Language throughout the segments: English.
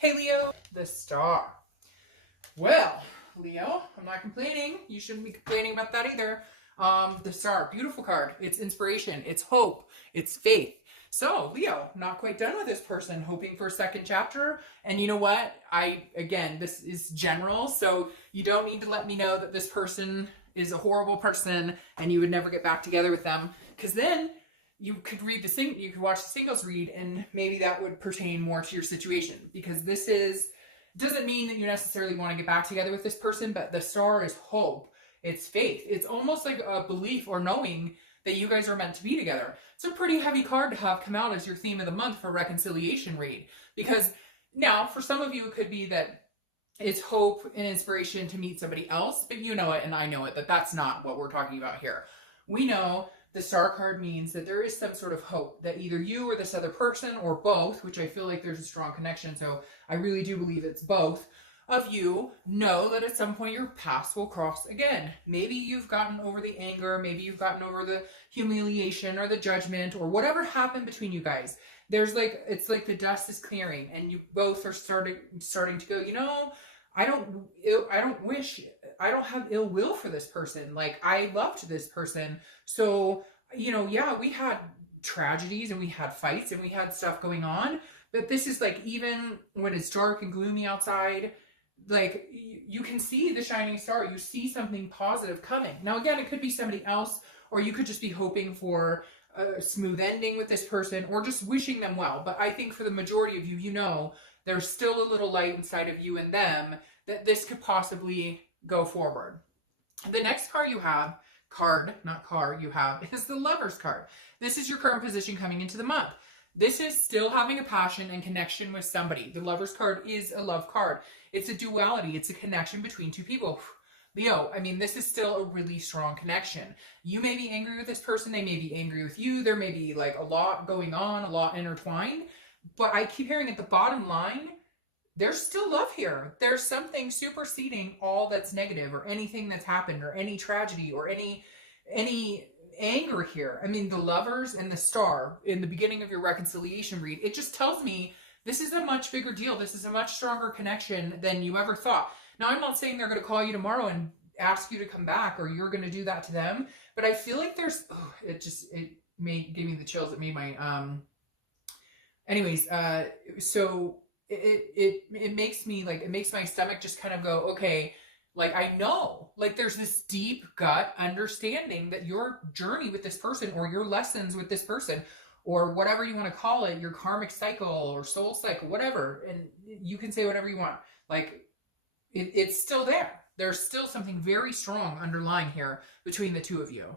Hey Leo, the star. Well, Leo, I'm not complaining. You shouldn't be complaining about that either. The star, beautiful card. It's inspiration, it's hope, it's faith. So, Leo, not quite done with this person, hoping for a second chapter. And you know what? Again, this is general, so you don't need to let me know that this person is a horrible person and you would never get back together with them. Because then you could you could watch the singles read, and maybe that would pertain more to your situation. Because doesn't mean that you necessarily want to get back together with this person, but the star is hope. It's faith. It's almost like a belief or knowing that you guys are meant to be together. It's a pretty heavy card to have come out as your theme of the month for reconciliation read. Because now, for some of you, it could be that it's hope and inspiration to meet somebody else, but you know it and I know it, that that's not what we're talking about here. We know the star card means that there is some sort of hope that either you or this other person, or both, which I feel like there's a strong connection, so I really do believe it's both of you, know that at some point your paths will cross again. Maybe you've gotten over the anger, maybe you've gotten over the humiliation or the judgment or whatever happened between you guys. It's like the dust is clearing and you both are starting to go, I don't have ill will for this person. Like, I loved this person. So, yeah, we had tragedies and we had fights and we had stuff going on, but this is like, even when it's dark and gloomy outside, like, you can see the shining star. You see something positive coming. Now, again, it could be somebody else, or you could just be hoping for a smooth ending with this person, or just wishing them well. But I think for the majority of you, there's still a little light inside of you and them that this could possibly go forward. The next card you have, is the Lover's card. This is your current position coming into the month. This is still having a passion and connection with somebody. The Lover's card is a love card. It's a duality. It's a connection between two people. Leo, this is still a really strong connection. You may be angry with this person. They may be angry with you. There may be like a lot going on, a lot intertwined. But I keep hearing at the bottom line, there's still love here. There's something superseding all that's negative or anything that's happened or any tragedy or any anger here. The Lovers and the Star in the beginning of your reconciliation read, it just tells me this is a much bigger deal. This is a much stronger connection than you ever thought. Now, I'm not saying they're going to call you tomorrow and ask you to come back or you're going to do that to them, but I feel like it gave me the chills. It made my, so it makes me it makes my stomach just kind of go, okay, like, I know, like, there's this deep gut understanding that your journey with this person or your lessons with this person or whatever you want to call it, your karmic cycle or soul cycle, whatever, and you can say whatever you want, like, it's still there. There's still something very strong underlying here between the two of you.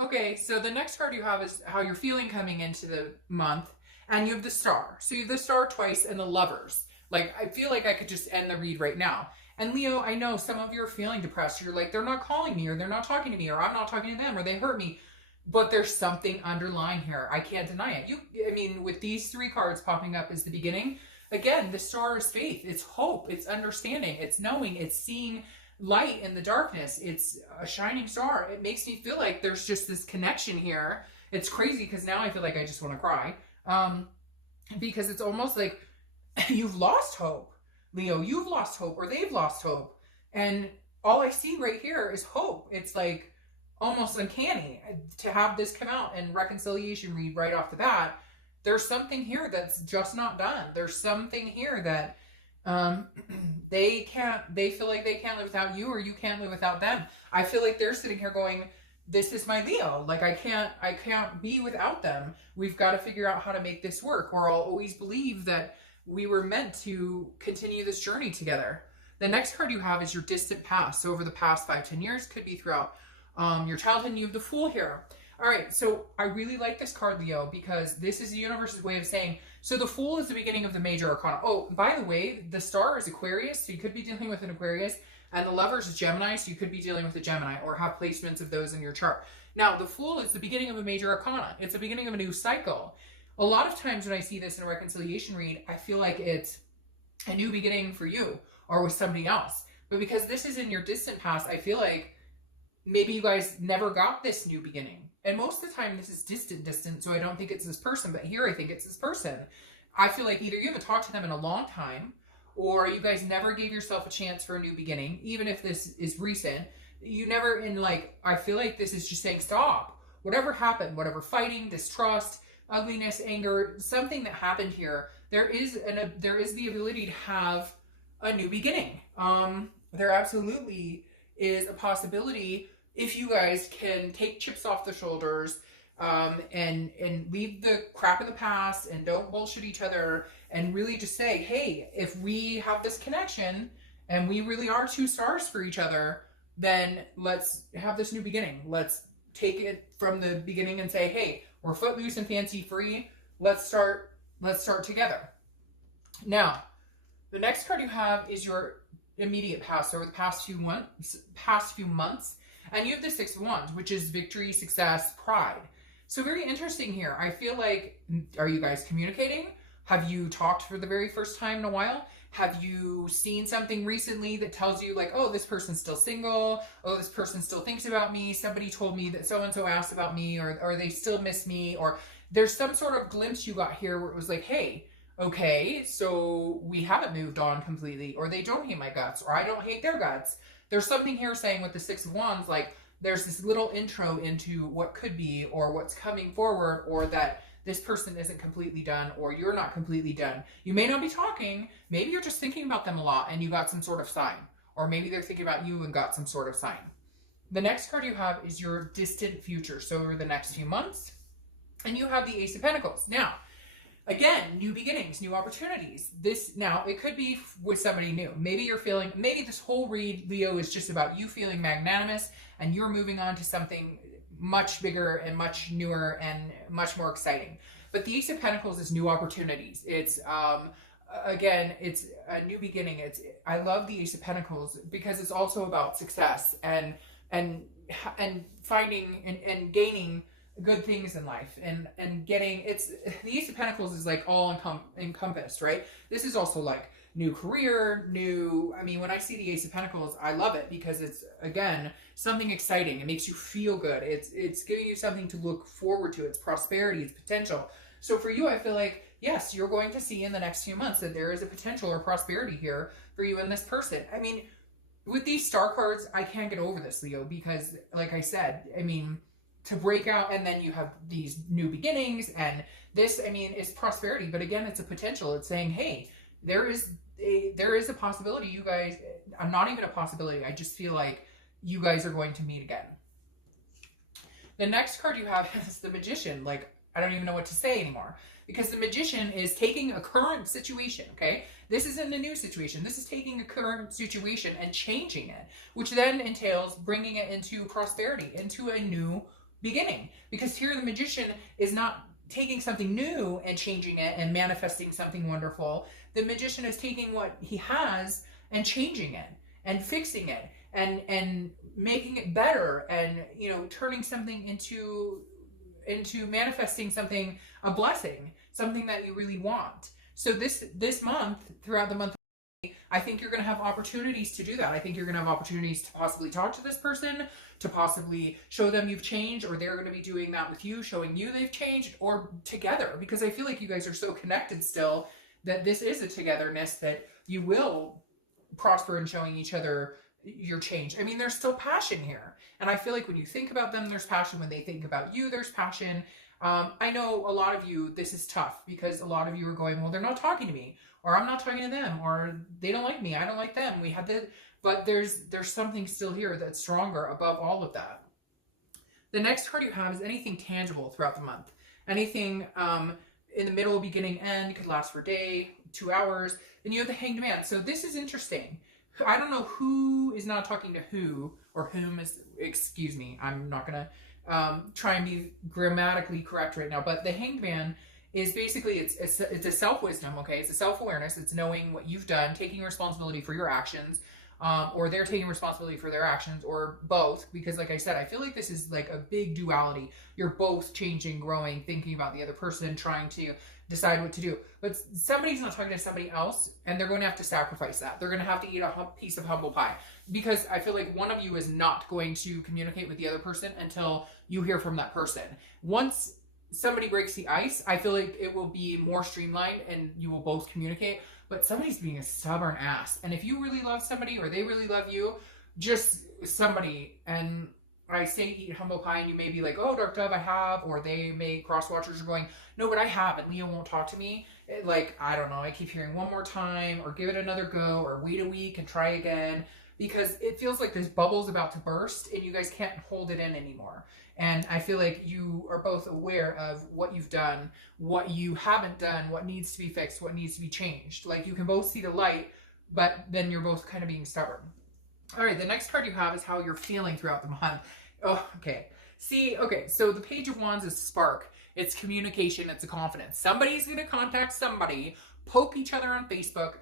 Okay, so the next card you have is how you're feeling coming into the month, and you have the Star. So you have the Star twice and the Lovers. Like, I feel like I could just end the read right now. And Leo, I know some of you are feeling depressed. You're like, they're not calling me, or they're not talking to me, or I'm not talking to them, or they hurt me. But there's something underlying here. I can't deny it. With these three cards popping up as the beginning, again, the Star is faith. It's hope. It's understanding. It's knowing. It's seeing light in the darkness. It's a shining star. It makes me feel like there's just this connection here. It's crazy because now I feel like I just want to cry. Because it's almost like you've lost hope. Leo, you've lost hope, or they've lost hope. And all I see right here is hope. It's like almost uncanny to have this come out and reconciliation read right off the bat. There's something here that's just not done. There's something here that they feel like they can't live without you, or you can't live without them. I feel like they're sitting here going, this is my Leo. Like, I can't be without them. We've got to figure out how to make this work, or I'll always believe that we were meant to continue this journey together. The next card you have is your distant past. So over the past 5-10 years, could be throughout your childhood, and you have the Fool here. All right, so I really like this card, Leo, because this is the universe's way of saying, so the Fool is the beginning of the major arcana. Oh, by the way, the Star is Aquarius, so you could be dealing with an Aquarius, and the Lovers is Gemini, so you could be dealing with a Gemini, or have placements of those in your chart. Now, the Fool is the beginning of a major arcana. It's the beginning of a new cycle. A lot of times when I see this in a reconciliation read, I feel like it's a new beginning for you or with somebody else. But because this is in your distant past, I feel like maybe you guys never got this new beginning. And most of the time this is distant, so I don't think it's this person. But here I think it's this person. I feel like either you haven't talked to them in a long time, or you guys never gave yourself a chance for a new beginning, even if this is recent. You never, I feel like this is just saying stop. Whatever happened, whatever fighting, distrust, ugliness, anger, something that happened here, there is the ability to have a new beginning. There absolutely is a possibility if you guys can take chips off the shoulders, and leave the crap in the past and don't bullshit each other, and really just say, hey, if we have this connection and we really are two stars for each other, then let's have this new beginning. Let's take it from the beginning and say, hey, we're footloose and fancy free. Let's start together. Now, the next card you have is your immediate past, or the past few months, and you have the Six of Wands, which is victory, success, pride. So very interesting here. I feel like, are you guys communicating? Have you talked for the very first time in a while? Have you seen something recently that tells you like, oh, this person's still single. Oh, this person still thinks about me. Somebody told me that so-and-so asked about me, or they still miss me, or there's some sort of glimpse you got here where it was like, hey, okay, so we haven't moved on completely, or they don't hate my guts, or I don't hate their guts. There's something here saying with the Six of Wands, like there's this little intro into what could be, or what's coming forward, or that this person isn't completely done, or you're not completely done. You may not be talking. Maybe you're just thinking about them a lot and you got some sort of sign, or maybe they're thinking about you and got some sort of sign. The next card you have is your distant future. So over the next few months, and you have the Ace of Pentacles. Now, again, new beginnings, new opportunities. Now, it could be with somebody new. Maybe you're feeling, maybe this whole read, Leo, is just about you feeling magnanimous and you're moving on to something much bigger and much newer and much more exciting. But the Ace of Pentacles is new opportunities. It's, again, it's a new beginning. I love the Ace of Pentacles because it's also about success and finding and gaining good things in life, and getting, the Ace of Pentacles is like all encompassed, right? This is also like new career, when I see the Ace of Pentacles, I love it because it's, again, something exciting. It makes you feel good. It's giving you something to look forward to. It's prosperity, it's potential. So for you, I feel like, yes, you're going to see in the next few months that there is a potential or prosperity here for you and this person. I mean, with these star cards, I can't get over this, Leo, because like I said, to break out, and then you have these new beginnings, and this, is prosperity. But again, it's a potential. It's saying, hey, there is a possibility you guys, not even a possibility, I just feel like you guys are going to meet again. The next card you have is the Magician. Like, I don't even know what to say anymore, because the Magician is taking a current situation, okay? This isn't a new situation. This is taking a current situation and changing it, which then entails bringing it into prosperity, into a new beginning. Because here the Magician is not taking something new and changing it and manifesting something wonderful. The Magician is taking what he has and changing it and fixing it and making it better, and turning something into manifesting something, a blessing, something that you really want. So this month, throughout the month, I think you're going to have opportunities to do that. I think you're going to have opportunities to possibly talk to this person, to possibly show them you've changed, or they're going to be doing that with you, showing you they've changed, or together, because I feel like you guys are so connected still that this is a togetherness that you will prosper in showing each other your change. There's still passion here. And I feel like when you think about them, there's passion. When they think about you, there's passion. I know a lot of you, this is tough because a lot of you are going, well, they're not talking to me, or I'm not talking to them, or they don't like me, I don't like them. But there's something still here that's stronger above all of that. The next card you have is anything tangible throughout the month. Anything in the middle, beginning, end, could last for a day, 2 hours. Then you have the Hanged Man. So this is interesting. I don't know who is not talking to who, or whom is, excuse me, I'm not going to try and be grammatically correct right now, but the Hanged Man is basically, it's a self-wisdom, okay? It's a self-awareness. It's knowing what you've done, taking responsibility for your actions, or they're taking responsibility for their actions, or both, because like I said, I feel like this is like a big duality. You're both changing, growing, thinking about the other person, trying to decide what to do. But somebody's not talking to somebody else, and they're going to have to sacrifice that. They're going to have to eat a piece of humble pie, because I feel like one of you is not going to communicate with the other person until you hear from that person. Once somebody breaks the ice, I feel like it will be more streamlined and you will both communicate. But somebody's being a stubborn ass. And if you really love somebody or they really love you, just somebody, and I say eat humble pie, and you may be like, oh, Dark Dove, I have, or they may, cross watchers are going, no, but I have, and Leo won't talk to me. Like, I don't know, I keep hearing one more time, or give it another go, or wait a week and try again, because it feels like this bubble's about to burst and you guys can't hold it in anymore. And I feel like you are both aware of what you've done, what you haven't done, what needs to be fixed, what needs to be changed. Like, you can both see the light, but then you're both kind of being stubborn. All right, the next card you have is how you're feeling throughout the month. Oh, okay. See, okay, so the Page of Wands is spark. It's communication. It's a confidence. Somebody's going to contact somebody, poke each other on Facebook,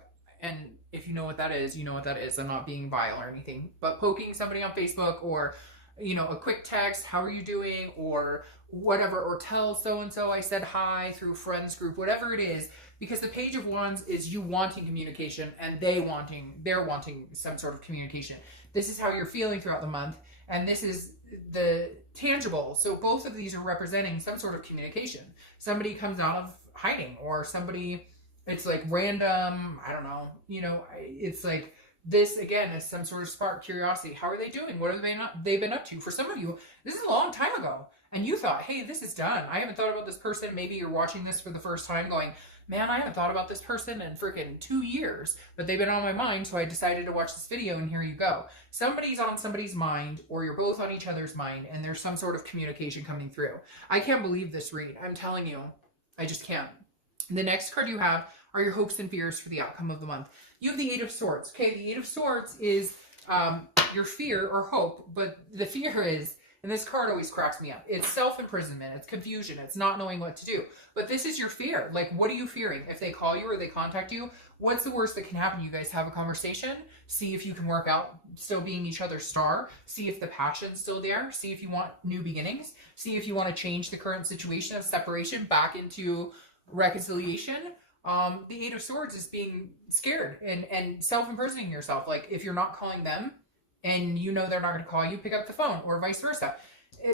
and if you know what that is, you know what that is. I'm not being vile or anything, but poking somebody on Facebook, or, you know, a quick text, how are you doing, or whatever, or tell so-and-so I said hi through friends group, whatever it is, because the Page of Wands is you wanting communication and they're wanting some sort of communication. This is how you're feeling throughout the month, and this is the tangible. So both of these are representing some sort of communication. Somebody comes out of hiding, or somebody, it's like random, I don't know, you know, it's like this again is some sort of spark, curiosity. How are they doing? What have they been up to? For some of you, this is a long time ago, and you thought, hey, this is done. I haven't thought about this person. Maybe you're watching this for the first time going, man, I haven't thought about this person in freaking 2 years, but they've been on my mind, so I decided to watch this video, and here you go. Somebody's on somebody's mind, or you're both on each other's mind, and there's some sort of communication coming through. I can't believe this read. I'm telling you, I just can't. The next card you have are your hopes and fears for the outcome of the month. You have the Eight of Swords. Okay, the Eight of Swords is your fear or hope, but the fear is, and this card always cracks me up, it's self-imprisonment, it's confusion, it's not knowing what to do. But this is your fear. Like, what are you fearing? If they call you or they contact you, what's the worst that can happen? You guys have a conversation, see if you can work out still being each other's star, see if the passion's still there, see if you want new beginnings, see if you want to change the current situation of separation back into reconciliation. The Eight of Swords is being scared and self-imprisoning yourself. Like, if you're not calling them and you know they're not going to call you, pick up the phone, or vice versa.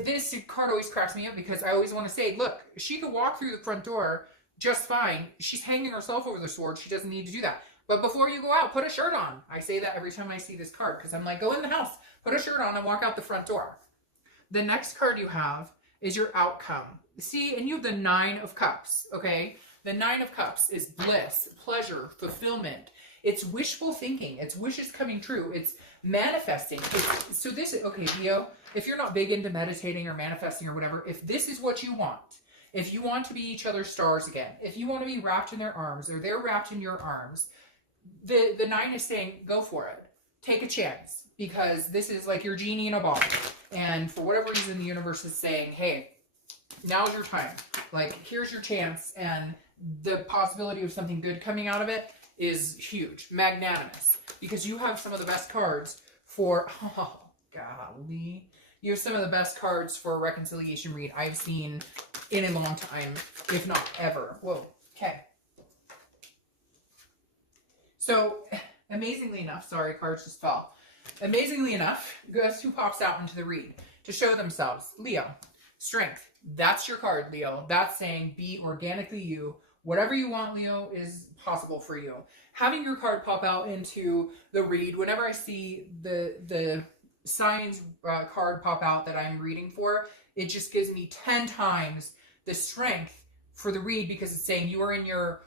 This card always cracks me up because I always want to say, look, she could walk through the front door just fine. She's hanging herself over the sword. She doesn't need to do that. But before you go out, put a shirt on. I say that every time I see this card because I'm like, go in the house, put a shirt on, and walk out the front door. The next card you have is your outcome. See, and you have the Nine of Cups, okay? The Nine of Cups is bliss, pleasure, fulfillment. It's wishful thinking. It's wishes coming true. It's manifesting. So this is, okay, Leo, if you're not big into meditating or manifesting or whatever, if this is what you want, if you want to be each other's stars again, if you want to be wrapped in their arms or they're wrapped in your arms, the Nine is saying, go for it. Take a chance, because this is like your genie in a bottle. And for whatever reason, the universe is saying, hey, now's your time. Like, here's your chance, and the possibility of something good coming out of it is huge, magnanimous, because you have some of the best cards for, oh, golly, you have some of the best cards for a reconciliation read I've seen in a long time, if not ever. Whoa, okay. So, amazingly enough, sorry, cards just fell. Amazingly enough, guess who pops out into the read to show themselves? Leo. Strength. That's your card, Leo. That's saying be organically you. Whatever you want, Leo, is possible for you. Having your card pop out into the read, whenever I see the signs card pop out that I'm reading for, it just gives me 10 times the strength for the read, because it's saying you are in your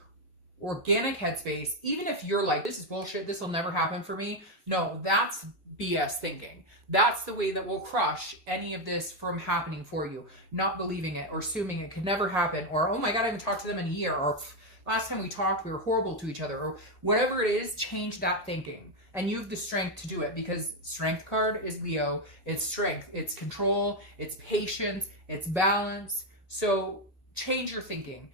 organic headspace. Even if you're like, this is bullshit, this will never happen for me. No, that's BS thinking. That's the way that will crush any of this from happening for you. Not believing it, or assuming it could never happen, or, oh my God, I haven't talked to them in a year, or last time we talked, we were horrible to each other, or whatever it is, change that thinking. And you have the strength to do it, because strength card is Leo. It's strength, it's control, it's patience, it's balance. So change your thinking.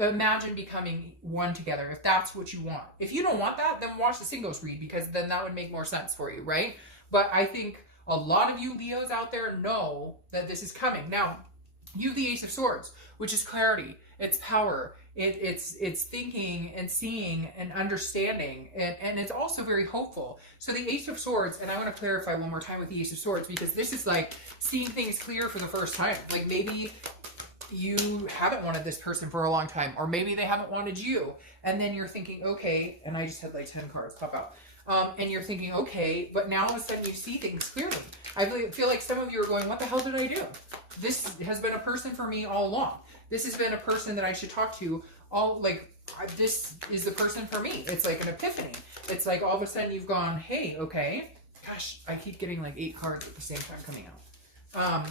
Imagine becoming one together, if that's what you want. If you don't want that, then watch the singles read, because then that would make more sense for you, right? But I think a lot of you Leos out there know that this is coming. Now, you have the Ace of Swords, which is clarity, it's power, it's thinking and seeing and understanding, and it's also very hopeful. So the Ace of Swords, and I want to clarify one more time with the Ace of Swords, because this is like seeing things clear for the first time. Like, maybe you haven't wanted this person for a long time, or maybe they haven't wanted you. And then you're thinking, okay, and I just had like 10 cards pop out. And you're thinking, okay, but now all of a sudden you see things clearly. I feel like some of you are going, what the hell did I do? This has been a person for me all along. This has been a person that I should talk to this is the person for me. It's like an epiphany. It's like all of a sudden you've gone, hey, okay. Gosh, I keep getting like 8 cards at the same time coming out.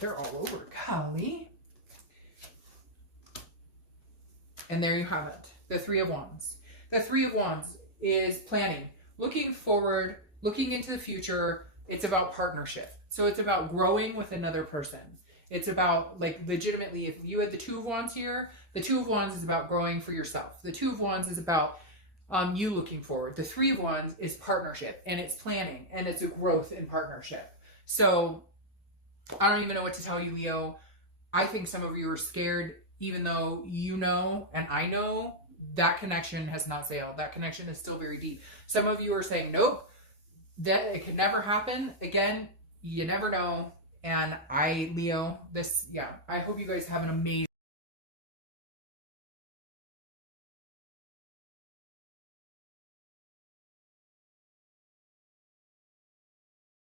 They're all over. Golly. And there you have it. The 3 of Wands. The 3 of Wands is planning, looking forward, looking into the future. It's about partnership. So it's about growing with another person. It's about, like, legitimately, if you had the 2 of Wands here, the 2 of Wands is about growing for yourself. The 2 of Wands is about you looking forward. The 3 of Wands is partnership, and it's planning, and it's a growth in partnership. So I don't even know what to tell you, Leo. I think some of you are scared, even though you know, and I know, that connection has not sailed. That connection is still very deep. Some of you are saying, nope, that it could never happen. Again, you never know. And Leo, I hope you guys have an amazing